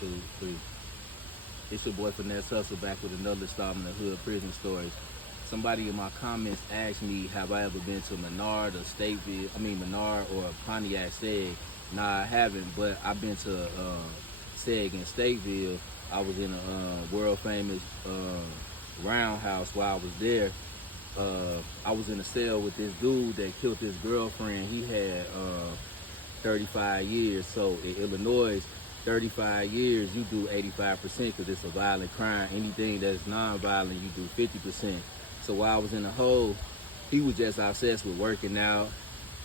1, 2, 3. It's your boy Finesse Hustle back with another installment of Hood Prison Stories. Somebody in my comments asked me, have I ever been to Menard or Menard or Pontiac Seg? Nah, I haven't, but I've been to Seg in Statesville. I was in a world famous roundhouse while I was there. I was in a cell with this dude that killed his girlfriend. He had 35 years. So in Illinois, 35 years, you do 85% because it's a violent crime. Anything that's non-violent, you do 50%. So while I was in the hole, he was just obsessed with working out.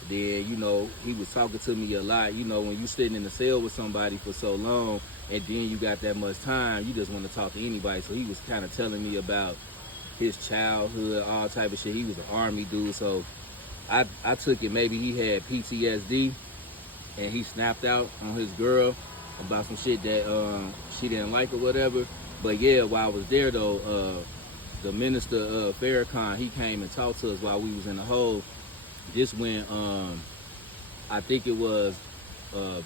Then, he was talking to me a lot. When you sitting in the cell with somebody for so long, and then you got that much time, you just want to talk to anybody. So he was kind of telling me about his childhood, all type of shit. He was an army dude, so I took it maybe he had PTSD, and he snapped out on his girl about some shit that she didn't like or whatever. But yeah, while I was there though, the minister of Farrakhan, he came and talked to us while we was in the hole. This when I think it was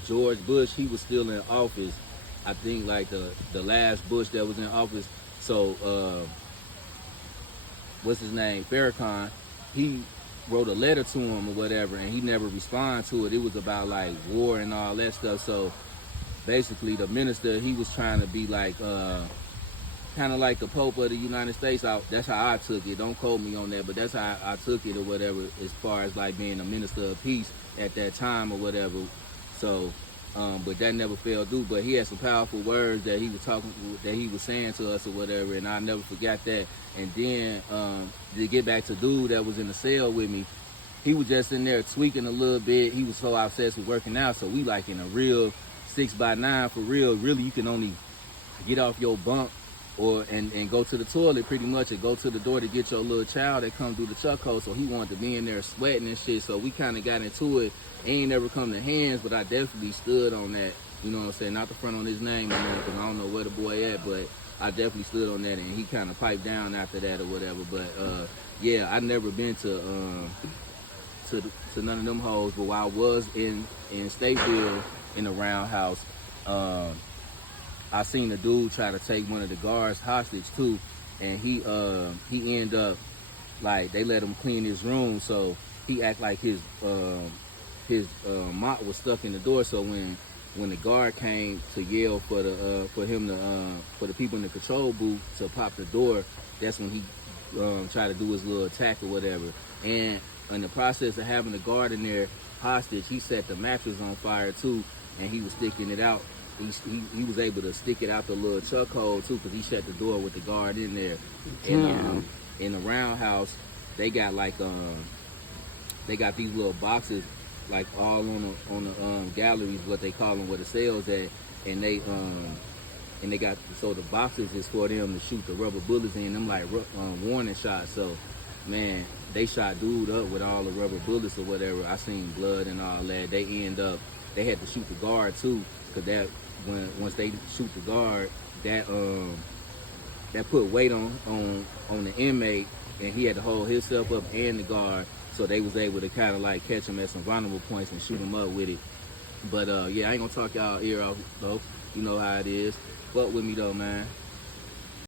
George Bush, he was still in office. I think like the last Bush that was in office. So what's his name? Farrakhan, he wrote a letter to him or whatever, and he never responded to it. It was about like war and all that stuff. So basically the minister, he was trying to be like kind of like the Pope of the United States. That's how I took it. Don't quote me on that, but that's how I took it or whatever, as far as like being a minister of peace at that time or whatever. So but that never fell through. But he had some powerful words that he was saying to us or whatever, and I never forgot that. And then to get back to dude that was in the cell with me, he was just in there tweaking a little bit. He was so obsessed with working out. So we like in a real 6x9 for real. Really, you can only get off your bunk and go to the toilet pretty much, or go to the door to get your little child that come through the chuck hole. So he wanted to be in there sweating and shit. So we kind of got into it. Ain't never come to hands, but I definitely stood on that. You know what I'm saying? Not the front on his name, because I don't know where the boy at, but I definitely stood on that, and he kind of piped down after that or whatever. But yeah, I never been to none of them hoes. But while I was in Statesville in the roundhouse, I seen a dude try to take one of the guards hostage too, and he ended up like they let him clean his room, so he act like his mop was stuck in the door. So when the guard came to yell for the people in the control booth to pop the door, that's when he tried to do his little attack or whatever. And in the process of having the guard in there hostage, he set the mattress on fire too, and he was sticking it out. He was able to stick it out the little chuck hole too, because he shut the door with the guard in there. And in the roundhouse, they got like they got these little boxes like all on the galleries, what they call them, where the cells at, and they got, so the boxes is for them to shoot the rubber bullets in them, like warning shots. So man, they shot dude up with all the rubber bullets or whatever. I seen blood and all that. They had to shoot the guard too, because once they shoot the guard, that put weight on the inmate, and he had to hold himself up and the guard. So they was able to kind of like catch him at some vulnerable points and shoot him up with it. But yeah, I ain't gonna talk y'all ear off though. You know how it is. Fuck with me though, man.